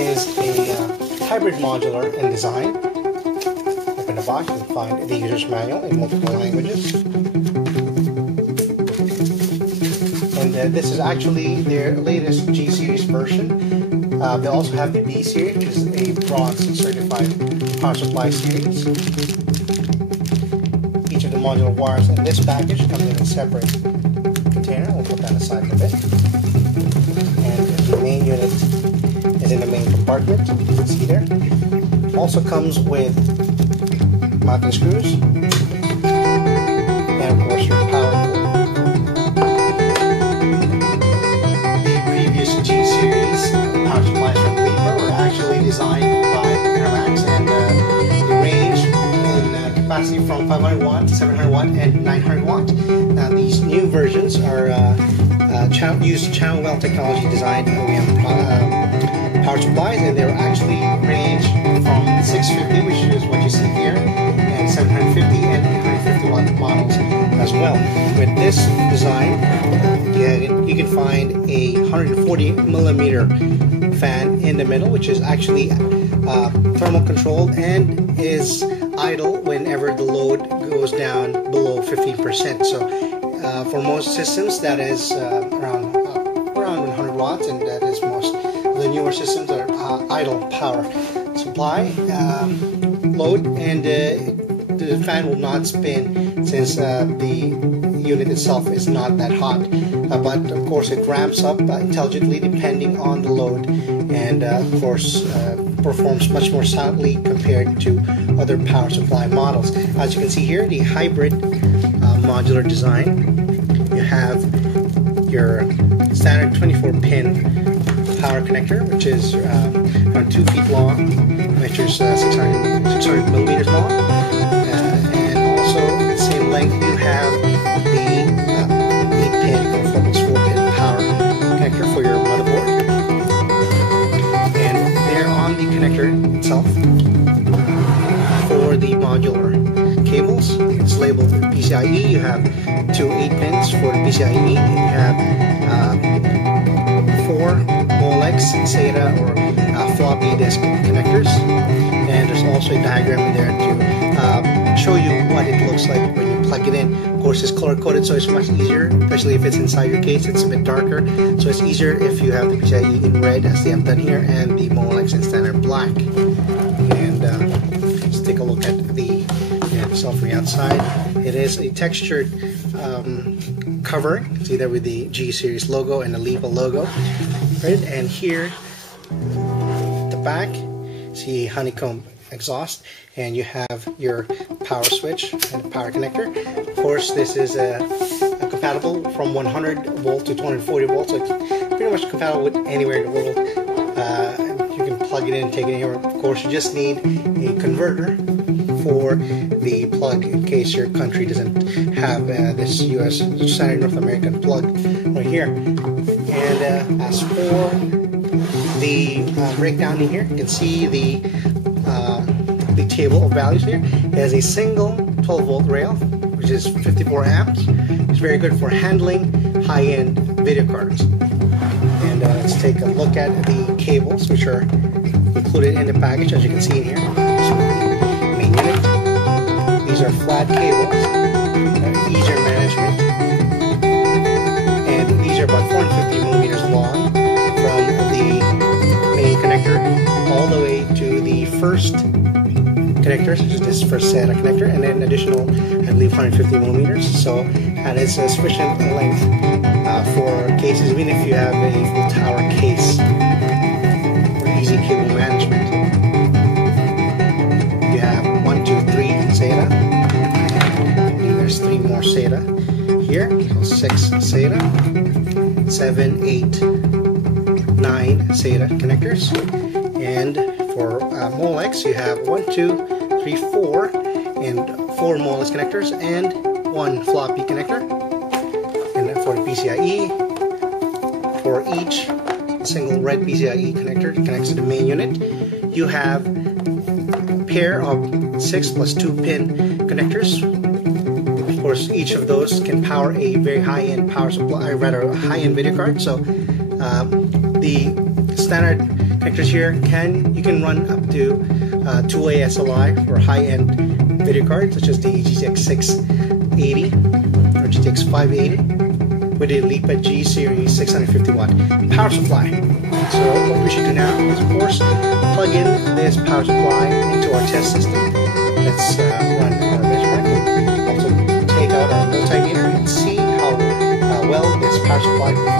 is a hybrid modular in design. Open the box, you'll find the user's manual in multiple languages. And this is actually their latest G series version. They also have the B series, which is a bronze certified power supply series. Each of the modular wires in this package comes in a separate container. We'll put that aside for a bit. And the main unit is in the main compartment, you can see there. Also comes with mounting screws and of course your power cord. The previous G series power supplies from LEPA were actually designed by Intermax, and they range in capacity from 500 watt, 700 watt, and 900 watt. Now these new versions are use channel well technology designed OEM power supplies, and they actually range from 650, which is what you see here, and 750 and 850 watt models as well. With this design, you can find a 140 millimeter fan in the middle, which is actually thermal controlled and is idle whenever the load goes down below 15%. So for most systems, that is around 100 watts, and that is most of the newer systems that are idle power supply load, and the fan will not spin since the unit itself is not that hot. But of course it ramps up intelligently depending on the load, and of course performs much more silently compared to other power supply models. As you can see here, the hybrid modular design, you have your standard 24-pin power connector, which is around 2 feet long, measures 600 millimeters long, and also same length you have the 8-pin or 4+4-pin power connector for your motherboard. And there on the connector itself, for the modular cables, it's labeled PCIe. You have 2 8-pins for the PCIe. You have 4 Molex, SATA, or floppy disk connectors, and there's also a diagram in there to show you what it looks like when you plug it in. Of course, it's color coded, so it's much easier, especially if it's inside your case. It's a bit darker, so it's easier if you have the PCIe in red, as they have done here, and the Molex in standard black. And let's take a look at the itself from the outside. It is a textured covering. See there with the G series logo and the LEPA logo, right? And here, the back, see honeycomb exhaust, and you have your power switch and the power connector. Of course, this is compatible from 100 volt to 240 volts, so it's pretty much compatible with anywhere in the world. You can plug it in and take it anywhere. Of course, you just need a converter for the plug in case your country doesn't have this US standard North American plug right here. And as for the breakdown in here, you can see the table of values here. It has a single 12-volt rail, which is 54 amps. It's very good for handling high-end video cards. And let's take a look at the cables, which are included in the package, as you can see in here. So the main unit. These are flat cables, easier management, and these are about 450 millimeters long from the main connector all the way to the first connector, such as this first SATA connector, and then additional, I believe, 150 millimeters. So that is a sufficient length for cases, even if you have a full tower case for easy cable management. You have 1, 2, 3 SATA. And there's 3 more SATA here. So 6 SATA, 7, 8, 9 SATA connectors. And for Molex, you have 1, 2, 3, 4, and 4 Molex connectors and 1 floppy connector. And then for the PCIe, for each single red PCIe connector that connects to the main unit, you have a pair of 6 plus 2 pin connectors. Of course, each of those can power a very high-end power supply, or rather a high-end video card. So the standard connectors here. You can run up to 2-way SLI for high-end video cards such as the GTX 680 or GTX 580 with a LEPA G series 650 watt power supply. So what we should do now is, of course, plug in this power supply into our test system. Let's run our benchmark and also take out our multimeter and see how well this power supply performs.